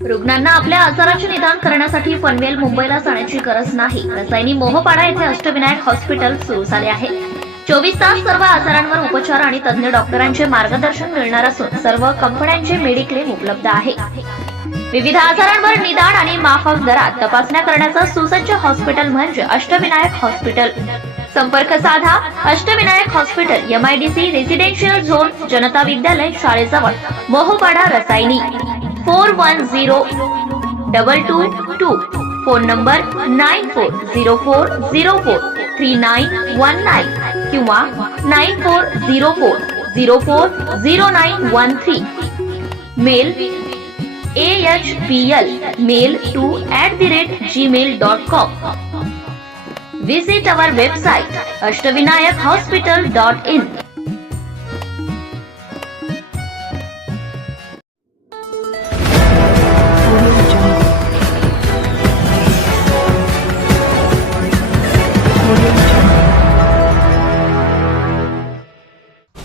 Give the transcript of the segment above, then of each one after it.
रुग्णांना आपल्या आजाराचे निदान करण्यासाठी पनवेल मुंबईला जाण्याची गरज नाही. रसायनी मोहपाडा येथे अष्टविनायक हॉस्पिटल सुरू झाले आहे. चोवीस तास सर्व आजारांवर उपचार आणि तज्ज्ञ डॉक्टरांचे मार्गदर्शन मिळणार असून सर्व कंपन्यांचे मेडिक्लेम उपलब्ध आहे. विविध आजारांवर निदान आणि माफक दरात तपासण्या करण्याचं सुसज्ज हॉस्पिटल म्हणजे अष्टविनायक हॉस्पिटल. संपर्क साधा Ashtavinayak hospital MIDC residential zone Janata Vidyalaya शाळेजवळ. Mohopada Rasayani. four one zero double two two phone number nine four zero four zero four three nine one nine किंवा nine four zero four zero four zero nine one three mail A H P L mail two at the rate Gmail dot com visit our website Ashtavinayak hospital dot in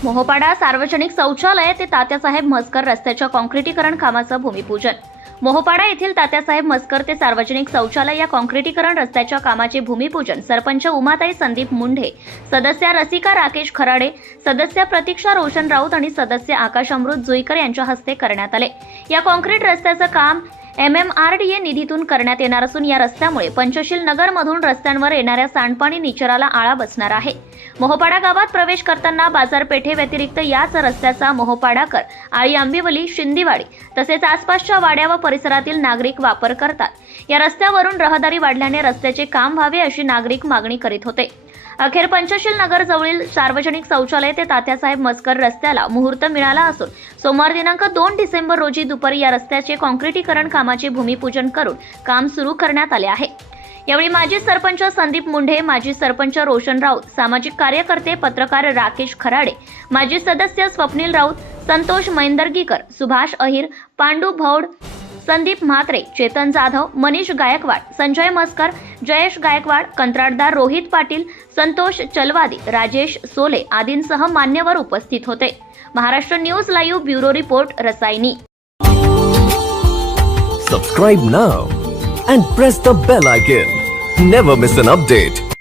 Mohopada सार्वजनिक शौचालय ते तात्यासाहेब मस्कर रस्त्याच्या काँक्रिटीकरण कामाचं भूमिपूजन. मोहपाडा येथील तात्यासाहेब मस्कर ते सार्वजनिक शौचालय या काँक्रिटीकरण रस्त्याच्या कामाचे भूमिपूजन. सरपंच उमाताई संदीप मुंढे सदस्य रसिका राकेश खराडे सदस्य प्रतीक्षा रोशन राऊत आणि सदस्य आकाश अमृत जुईकर यांच्या हस्ते करण्यात आले. या काँक्रीट रस्त्याचं काम M M R D A निधीतून करण्यात येणार असून या रस्त्यामुळे पंचशील नगरमधून रस्त्यांवर येणाऱ्या सांडपाणी निचराला आळा बसणार आहे. मोहपाडा गावात प्रवेश करताना बाजारपेठे व्यतिरिक्त याच रस्त्याचा मोहपाडाकर आळी आंबिवली शिंदीवाडी तसेच आसपासच्या वाड्या व परिसरातील नागरिक वापर करतात. या रस्त्यावरून रहदारी वाढल्याने रस्त्याचे काम व्हावे अशी नागरिक मागणी करीत होते. अखेर पंचशील नगर जवळील सार्वजनिक शौचालय ते तात्यासाहेब मस्कर रस्त्याला मुहूर्त मिळाला असून सोमवार दिनांक दोन डिसेंबर रोजी दुपारी या रस्त्याचे कॉन्क्रिटीकरण कामाचे भूमिपूजन करून काम सुरू करण्यात आले आहे. यावेळी माजी सरपंच संदीप मुंढे माजी सरपंच रोशन राऊत सामाजिक कार्यकर्ते पत्रकार राकेश खराडे माजी सदस्य स्वप्नील राऊत संतोष मैंदर्गीकर सुभाष अहिर पांडू भौड संदीप म्हात्रे चेतन जाधव मनीष गायकवाड संजय मस्कर जयेश गायकवाड कंत्राटदार रोहित पाटील संतोष चलवादी राजेश सोले आदींसह मान्यवर उपस्थित होते. Maharashtra news live bureau report Rasayani. Subscribe now and press the bell icon never miss an update